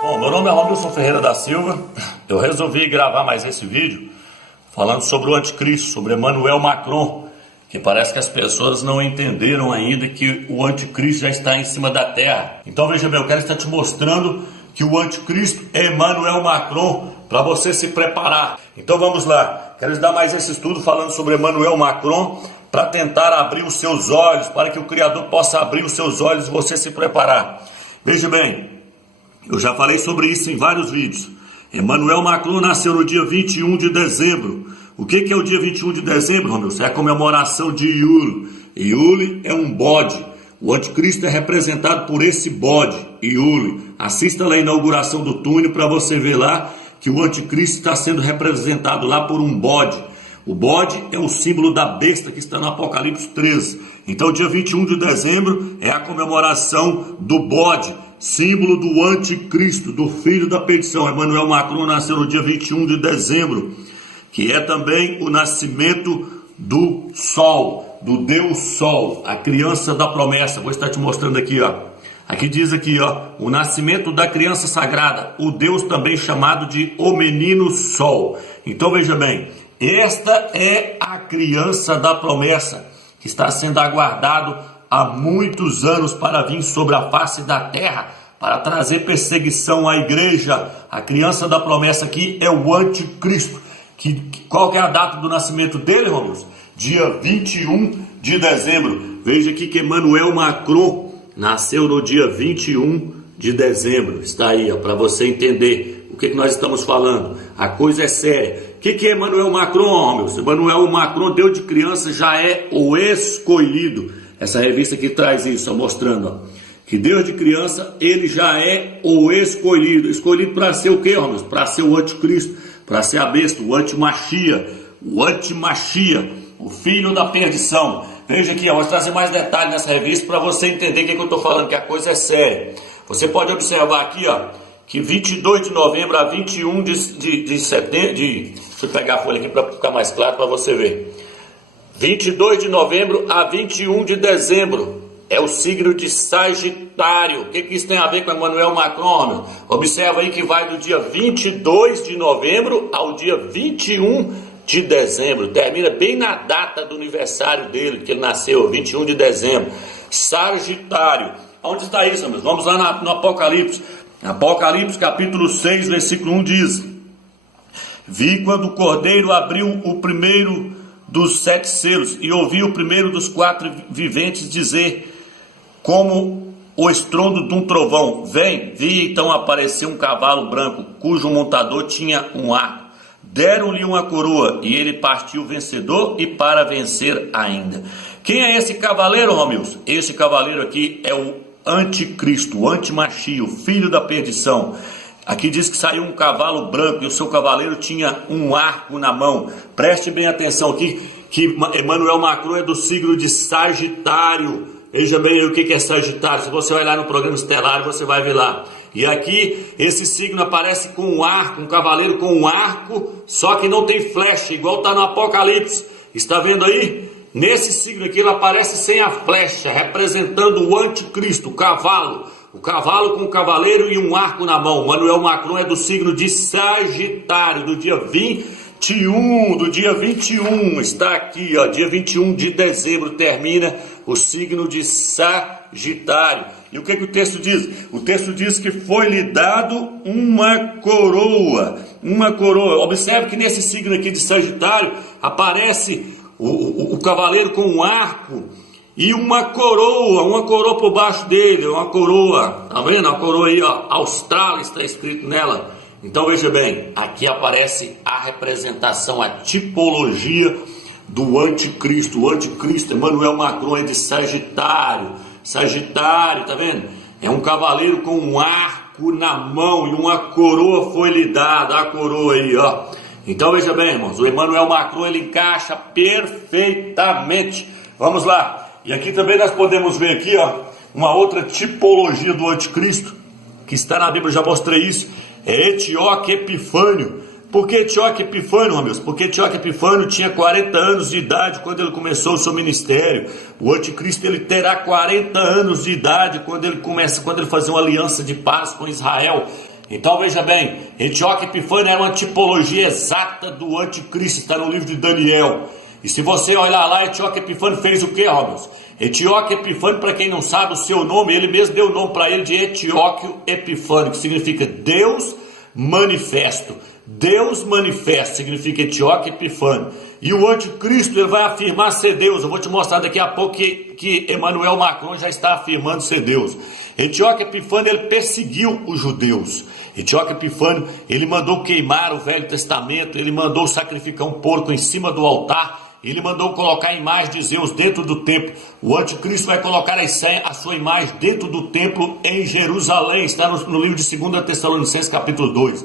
Bom, meu nome é Romilson Ferreira da Silva. Eu resolvi gravar mais esse vídeo falando sobre o anticristo, sobre Emmanuel Macron, que parece que as pessoas não entenderam ainda que o anticristo já está em cima da terra. Então veja bem, eu quero estar te mostrando que o anticristo é Emmanuel Macron, para você se preparar. Então vamos lá, quero lhes dar mais esse estudo falando sobre Emmanuel Macron, para tentar abrir os seus olhos, para que o Criador possa abrir os seus olhos e você se preparar. Veja bem, eu já falei sobre isso em vários vídeos. Emmanuel Macron nasceu no dia 21 de dezembro. O que é o dia 21 de dezembro, Romilson? É a comemoração de Iule. Iule é um bode. O anticristo é representado por esse bode, Iule. Assista lá a inauguração do túnel para você ver lá que o anticristo está sendo representado lá por um bode. O bode é o símbolo da besta que está no Apocalipse 13. Então, dia 21 de dezembro é a comemoração do bode, símbolo do anticristo, do filho da perdição. Emmanuel Macron nasceu no dia 21 de dezembro, que é também o nascimento do sol, do Deus Sol, a criança da promessa. Vou estar te mostrando aqui, ó. Aqui diz aqui, ó, o nascimento da criança sagrada, o Deus também chamado de o menino Sol. Então veja bem, esta é a criança da promessa, que está sendo aguardado há muitos anos para vir sobre a face da terra, para trazer perseguição à igreja. A criança da promessa aqui é o anticristo. Qual que é a data do nascimento dele, Romilson? Dia 21 de dezembro. Veja aqui que Emmanuel Macron nasceu no dia 21 de dezembro. Está aí, para você entender o que nós estamos falando. A coisa é séria. O que é Emmanuel Macron, Romilson? Emmanuel Macron, Deus de criança, já é o escolhido. Essa revista aqui traz isso, mostrando, ó, que Deus de criança, ele já é o escolhido. Escolhido para ser o quê, Romilson? Para ser o anticristo, para ser a besta, o antimachia, o filho da perdição. Veja aqui, eu vou trazer mais detalhes nessa revista para você entender o que eu estou falando, que a coisa é séria. Você pode observar aqui, ó, que 22 de novembro a 21 de setembro, deixa eu pegar a folha aqui para ficar mais claro para você ver. 22 de novembro a 21 de dezembro é o signo de Sagitário. O que isso tem a ver com Emmanuel Macron? Observa aí que vai do dia 22 de novembro ao dia 21 de dezembro. Termina bem na data do aniversário dele, que ele nasceu, 21 de dezembro. Sagitário. Onde está isso, amigos? Vamos lá no Apocalipse. Apocalipse capítulo 6, versículo 1 diz: Vi quando o Cordeiro abriu o primeiro dos 7 selos, e ouvi o primeiro dos 4 viventes dizer, como o estrondo de um trovão: Vem. Vi então aparecer um cavalo branco, cujo montador tinha um arco. Deram-lhe uma coroa, e ele partiu vencedor e para vencer ainda. Quem é esse cavaleiro, Romilson? Esse cavaleiro aqui é o anticristo, o antimachia, o filho da perdição. Aqui diz que saiu um cavalo branco e o seu cavaleiro tinha um arco na mão. Preste bem atenção aqui, que Emmanuel Macron é do signo de Sagitário. Veja bem aí o que é Sagitário. Se você olhar no programa estelar, você vai ver lá. E aqui, esse signo aparece com um arco, um cavaleiro com um arco, só que não tem flecha, igual está no Apocalipse. Está vendo aí? Nesse signo aqui, ele aparece sem a flecha, representando o anticristo, o cavalo com o cavaleiro e um arco na mão. Emmanuel Macron é do signo de Sagitário, do dia 21, está aqui, ó, dia 21 de dezembro termina o signo de Sagitário. E o que o texto diz? O texto diz que foi-lhe dado uma coroa. Observe que nesse signo aqui de Sagitário aparece o cavaleiro com um arco e uma coroa por baixo dele, uma coroa, tá vendo? A coroa aí, ó, Austrália está escrito nela. Então veja bem, aqui aparece a representação, a tipologia do anticristo. O anticristo, Emmanuel Macron, é de Sagitário, tá vendo? É um cavaleiro com um arco na mão e uma coroa foi-lhe dada, a coroa aí, ó. Então veja bem, irmãos, o Emmanuel Macron, ele encaixa perfeitamente. Vamos lá. E aqui também nós podemos ver aqui, ó, uma outra tipologia do anticristo, que está na Bíblia, já mostrei isso, é Etíoque Epifânio. Por que Etíoque Epifânio, Romilson? Porque Etíoque Epifânio tinha 40 anos de idade quando ele começou o seu ministério. O anticristo, ele terá 40 anos de idade quando ele fazia uma aliança de paz com Israel. Então veja bem, Antíoco Epifânio era uma tipologia exata do anticristo, está no livro de Daniel. E se você olhar lá, Antíoco Epifânio fez o que, Romeus? Antíoco Epifânio, para quem não sabe o seu nome, ele mesmo deu o nome para ele de Antíoco Epifânio, que significa Deus manifesto. Deus manifesto significa Antíoco Epifânio. E o anticristo, ele vai afirmar ser Deus. Eu vou te mostrar daqui a pouco que Emmanuel Macron já está afirmando ser Deus. Antíoco Epifânio, ele perseguiu os judeus. Antíoco Epifânio, ele mandou queimar o Velho Testamento, ele mandou sacrificar um porco em cima do altar, ele mandou colocar a imagem de Zeus dentro do templo. O anticristo vai colocar a sua imagem dentro do templo em Jerusalém, está no livro de 2 Tessalonicenses capítulo 2.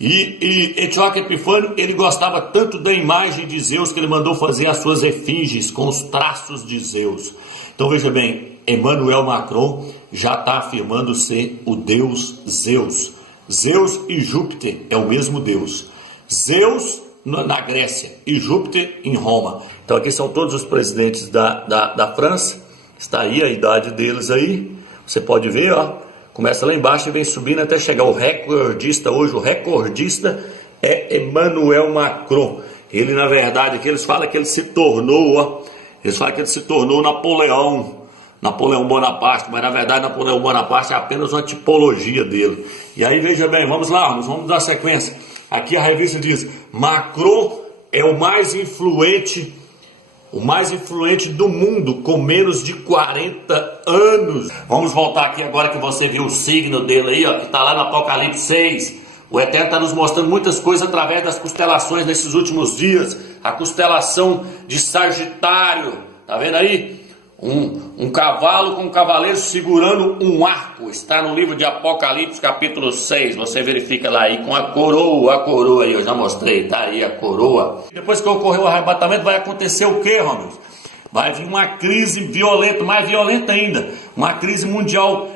E Antíoco Epifânio, ele gostava tanto da imagem de Zeus que ele mandou fazer as suas efígies com os traços de Zeus. Então veja bem, Emmanuel Macron já está afirmando ser o Deus Zeus. Zeus e Júpiter é o mesmo Deus. Zeus na Grécia e Júpiter em Roma. Então aqui são todos os presidentes da França. Está aí a idade deles aí. Você pode ver, ó. Começa lá embaixo e vem subindo até chegar o recordista. Hoje o recordista é Emmanuel Macron. Ele, na verdade, aqui eles falam que ele se tornou, ó. Eles falam que ele se tornou Napoleão Bonaparte, mas na verdade Napoleão Bonaparte é apenas uma tipologia dele. E aí veja bem, vamos lá, vamos dar sequência. Aqui a revista diz: Macron é o mais influente do mundo, com menos de 40 anos. Vamos voltar aqui agora que você viu o signo dele aí, ó, que está lá no Apocalipse 6. O Eterno está nos mostrando muitas coisas através das constelações nesses últimos dias. A constelação de Sagitário, tá vendo aí? Um cavalo com um cavaleiro segurando um arco. Está no livro de Apocalipse capítulo 6. Você verifica lá aí com a coroa aí, eu já mostrei, tá aí a coroa. Depois que ocorreu o arrebatamento, vai acontecer o que, Romeus? Vai vir uma crise violenta, mais violenta ainda, uma crise mundial.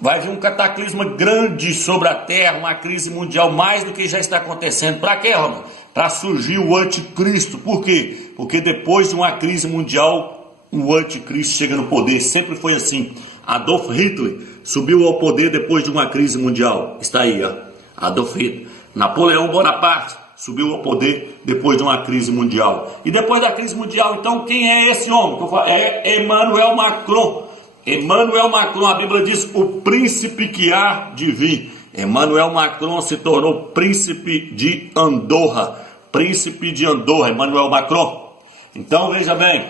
Vai vir um cataclisma grande sobre a terra, uma crise mundial mais do que já está acontecendo. Para quê, Romeus? Para surgir o anticristo. Por quê? Porque depois de uma crise mundial, o anticristo chega no poder. Sempre foi assim. Adolf Hitler subiu ao poder depois de uma crise mundial. Está aí, ó. Adolf Hitler. Napoleão Bonaparte subiu ao poder depois de uma crise mundial. E depois da crise mundial, então, quem é esse homem? É Emmanuel Macron. Emmanuel Macron, a Bíblia diz, o príncipe que há de vir. Emmanuel Macron se tornou príncipe de Andorra. Príncipe de Andorra, Emmanuel Macron. Então, veja bem.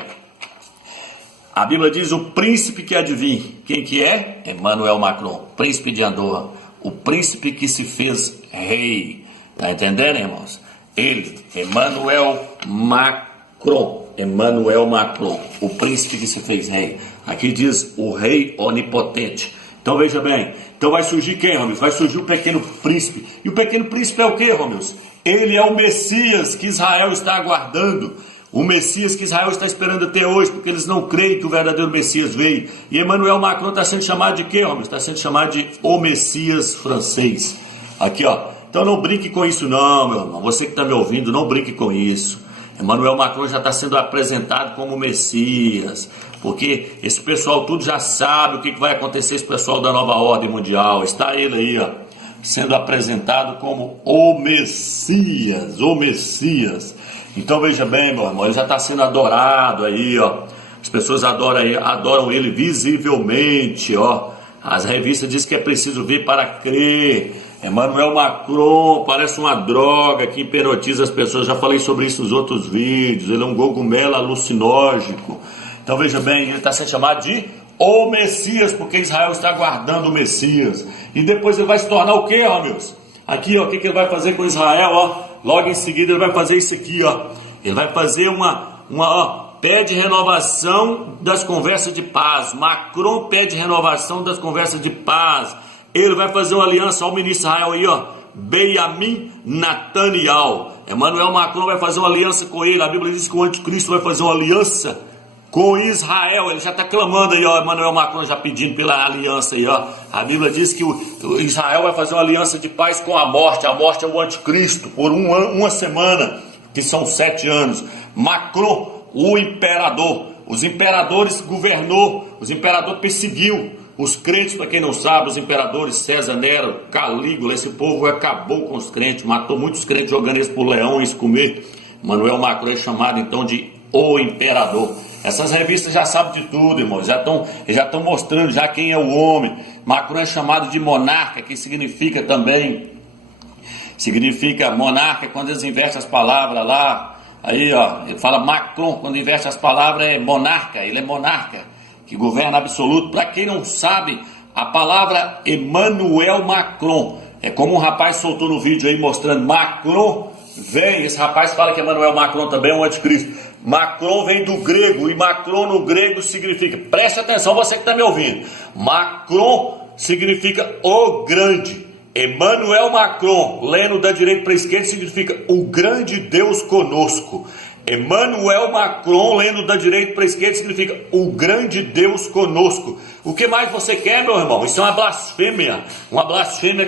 A Bíblia diz o príncipe que há de vir. Quem que é? Emmanuel Macron, príncipe de Andorra. O príncipe que se fez rei. Tá entendendo, irmãos? Ele, Emmanuel Macron. Emmanuel Macron, o príncipe que se fez rei. Aqui diz o rei onipotente. Então veja bem. Então vai surgir quem, Romeus? Vai surgir o pequeno príncipe. E o pequeno príncipe é o que, Romeus? Ele é o Messias que Israel está aguardando. O Messias que Israel está esperando até hoje, porque eles não creem que o verdadeiro Messias veio. E Emmanuel Macron está sendo chamado de quê, homem? Está sendo chamado de o Messias francês. Aqui, ó. Então não brinque com isso não, meu irmão. Você que está me ouvindo, não brinque com isso. Emmanuel Macron já está sendo apresentado como Messias. Porque esse pessoal tudo já sabe o que vai acontecer, esse pessoal da nova ordem mundial. Está ele aí, ó, sendo apresentado como o Messias. O Messias. Então veja bem, meu irmão, ele já está sendo adorado aí, ó. As pessoas adoram ele visivelmente, ó. As revistas dizem que é preciso ver para crer. Emmanuel Macron parece uma droga que hipnotiza as pessoas. Já falei sobre isso nos outros vídeos. Ele é um cogumelo alucinógico. Então veja bem, ele está sendo chamado de o Messias, porque Israel está aguardando o Messias. E depois ele vai se tornar o quê, ó, meus? Aqui, ó, o que ele vai fazer com Israel, ó? Logo em seguida ele vai fazer isso aqui, ó. Ele vai fazer pede renovação das conversas de paz. Macron pede renovação das conversas de paz. Ele vai fazer uma aliança ao ministro Israel aí, ó. Benjamin Netanyahu. Emmanuel Macron vai fazer uma aliança com ele. A Bíblia diz que o anticristo vai fazer uma aliança com Israel. Ele já está clamando aí, ó. Emmanuel Macron já pedindo pela aliança aí, ó. A Bíblia diz que o Israel vai fazer uma aliança de paz com a morte. A morte é o anticristo por uma semana, que são 7 anos. Macron, o imperador. Os imperadores governou, os imperadores perseguiu Os crentes, para quem não sabe, os imperadores César, Nero, Calígula, esse povo acabou com os crentes, matou muitos crentes jogando eles por leões comer. Emmanuel Macron é chamado então de o imperador. Essas revistas já sabem de tudo, irmãos, já estão mostrando já quem é o homem. Macron é chamado de monarca, que significa monarca quando eles invertem as palavras lá. Aí, ó, ele fala Macron, quando inverte as palavras é monarca, ele é monarca, que governa absoluto. Para quem não sabe, a palavra Emmanuel Macron, é como um rapaz soltou no vídeo aí mostrando, Macron vem, esse rapaz fala que Emmanuel Macron também é um anticristo. Macron vem do grego, e Macron no grego significa, preste atenção você que está me ouvindo, Macron significa o grande. Emmanuel Macron, lendo da direita para a esquerda, significa o grande Deus conosco. Emmanuel Macron, lendo da direita para a esquerda, significa o grande Deus conosco. O que mais você quer, meu irmão? Isso é uma blasfêmia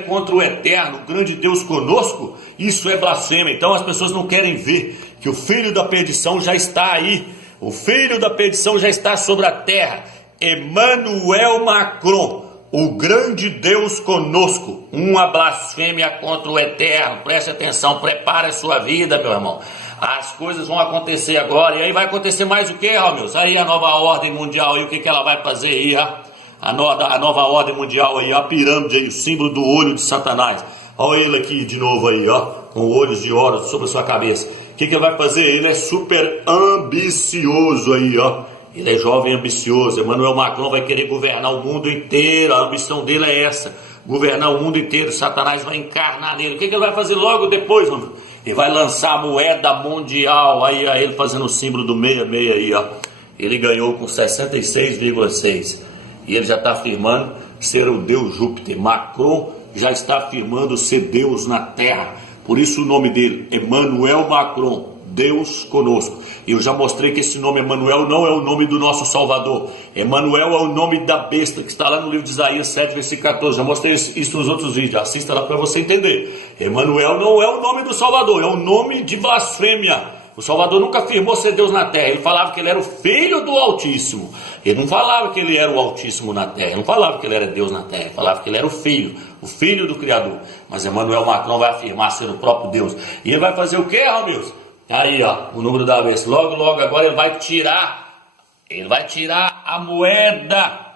contra o eterno, o grande Deus conosco. Isso é blasfêmia. Então as pessoas não querem ver que o filho da perdição já está aí. O filho da perdição já está sobre a terra. Emmanuel Macron, o grande Deus conosco. Uma blasfêmia contra o eterno. Preste atenção, prepare a sua vida, meu irmão. As coisas vão acontecer agora. E aí vai acontecer mais o que, Romilson? Aí a nova ordem mundial, aí o que ela vai fazer aí, ó? A nova ordem mundial aí, a pirâmide aí, o símbolo do olho de Satanás. Olha ele aqui de novo aí, ó, com olhos de ouro sobre a sua cabeça. O que ele vai fazer? Ele é super ambicioso aí, ó. Ele é jovem e ambicioso. Emmanuel Macron vai querer governar o mundo inteiro. A ambição dele é essa, governar o mundo inteiro. Satanás vai encarnar nele. O que ele vai fazer logo depois, mano? Ele vai lançar a moeda mundial. Aí ele fazendo o símbolo do 66 aí, ó. Ele ganhou com 66,6. E ele já está afirmando ser o Deus Júpiter. Macron já está afirmando ser Deus na Terra. Por isso o nome dele, Emmanuel Macron, Deus conosco. E eu já mostrei que esse nome Emmanuel não é o nome do nosso Salvador. Emmanuel é o nome da besta, que está lá no livro de Isaías 7, versículo 14. Já mostrei isso nos outros vídeos. Assista lá para você entender. Emmanuel não é o nome do Salvador, é o nome de blasfêmia. O Salvador nunca afirmou ser Deus na terra. Ele falava que ele era o Filho do Altíssimo. Ele não falava que ele era o Altíssimo na terra. Ele não falava que ele era Deus na terra. Ele falava que ele era o Filho do Criador. Mas Emmanuel Macron vai afirmar ser o próprio Deus. E ele vai fazer o quê, Romilson? Aí, ó, o número da vez. Logo agora ele vai tirar a moeda.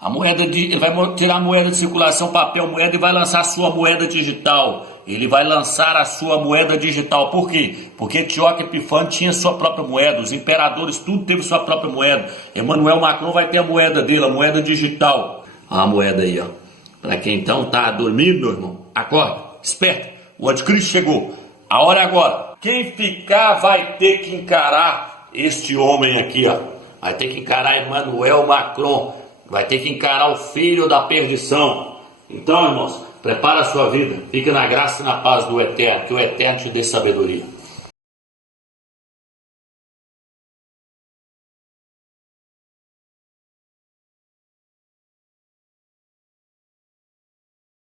Ele vai tirar a moeda de circulação, papel, moeda, e vai lançar a sua moeda digital. Ele vai lançar a sua moeda digital. Por quê? Porque Antioco Epifânio tinha sua própria moeda. Os imperadores, tudo teve sua própria moeda. Emmanuel Macron vai ter a moeda dele, a moeda digital. A moeda aí, ó. Para quem então tá dormindo, meu irmão, acorda, esperta. O anticristo chegou. A hora é agora. Quem ficar vai ter que encarar este homem aqui, ó. Vai ter que encarar Emmanuel Macron. Vai ter que encarar o filho da perdição. Então, irmãos, prepara a sua vida. Fique na graça e na paz do Eterno. Que o Eterno te dê sabedoria.